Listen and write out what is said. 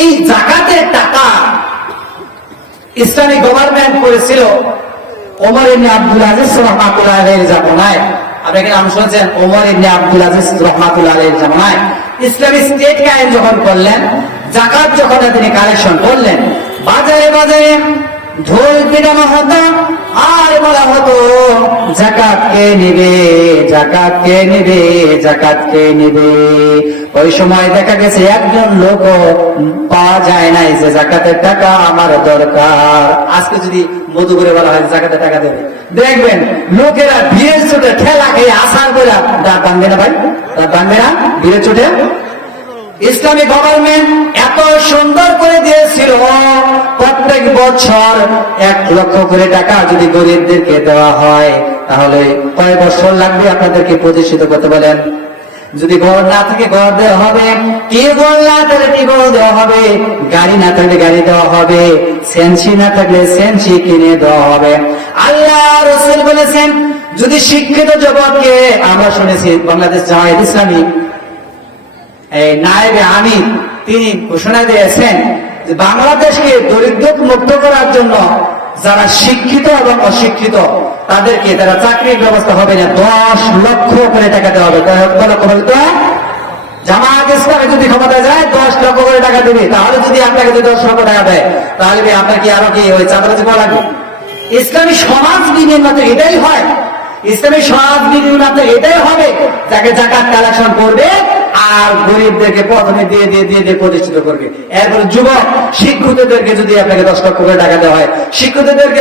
এই যাকাতের টাকা Islamic government করেছিল ওমর ইবনে আব্দুল আজিজ রাহমাতুল্লাহ আলাইহির জামানায়। আপনাকে নাম শুনছেন, ওমর ইবনে আব্দুল আজিজ রাহমাতুল্লাহ আলাইহির জামানায় ইসলামী স্টেট কায়েম যখন করলেন, যাকাত যখন তিনি কালেকশন করলেন, বাজারে বাজারে ঢোল পিটানো হতো আর বলা হতো যাকাত কে নিবে, যাকাত কে নিবে, যাকাত কে নিবে। ওই সময় দেখা গেছে একজন লোক পাওয়া যায় নাই যে যাকাতের টাকা আমার দরকার। আজকে যদি মধু করে বলা হয় যাকাতের টাকা দেবে, দেখবেন লোকেরা ভিড়ের চোটে ঠেলা খেয়ে আসার করে দাঁত ভাঙবে না ভাই, দাঁত ভাঙবে না ভিড়ের চোটে। ইসলামিক গভর্নমেন্ট এত সুন্দর করে দিয়েছিল, প্রত্যেক বছর 1 লক্ষ করে টাকা যদি গরিবদেরকে দেওয়া হয় তাহলে কয় বছর লাগবে আপনাদেরকে প্রতিষ্ঠিত করতে বলেন? যদি ঘর না থাকে ঘর দেওয়া হবে, টিউবওয়েল না থাকলে টিউবওয়েল দেওয়া হবে, গাড়ি না থাকলে গাড়ি দেওয়া হবে, সেন্সি না থাকলে সেন্সি কিনে দেওয়া হবে। আল্লাহ রাসূল বলেছেন, যদি শিক্ষিত যুবককে, আমরা শুনেছি বাংলাদেশ জামায়াত ইসলামী নায়েবে আমির তিনি ঘোষণা দিয়েছেন যে বাংলাদেশকে দরিদ্র মুক্ত করার জন্য যারা শিক্ষিত এবং অশিক্ষিত তাদেরকে তারা চাকরির ব্যবস্থা হবে না, 10 লক্ষ করে টাকা দেওয়া হবে। 10 লক্ষ বলতে জামায়াত ইসলামী যদি ক্ষমতা যায় 10 লক্ষ করে টাকা দেবে। তাহলে যদি আপনাকে 10 লক্ষ টাকা দেয় তাহলে আপনার কি আরো কি ওই চাঁদাবাজি করা লাগবে? ইসলামী সমাজ বিনিয়োগ মাত্র এটাই হয়, ইসলামী সমাজ বিনিয়োগ মাত্র এটাই হবে যাকে যাকাত কালেকশন করবে আর গরিবদেরকে প্রথমে দিয়ে দিয়ে দিয়ে দিয়ে প্রতিষ্ঠিত করবে। এরপরে যুবক শিক্ষিতদেরকে যদি আপনাকে 10 লক্ষ করে টাকা দেওয়া হয়, শিক্ষিতদেরকে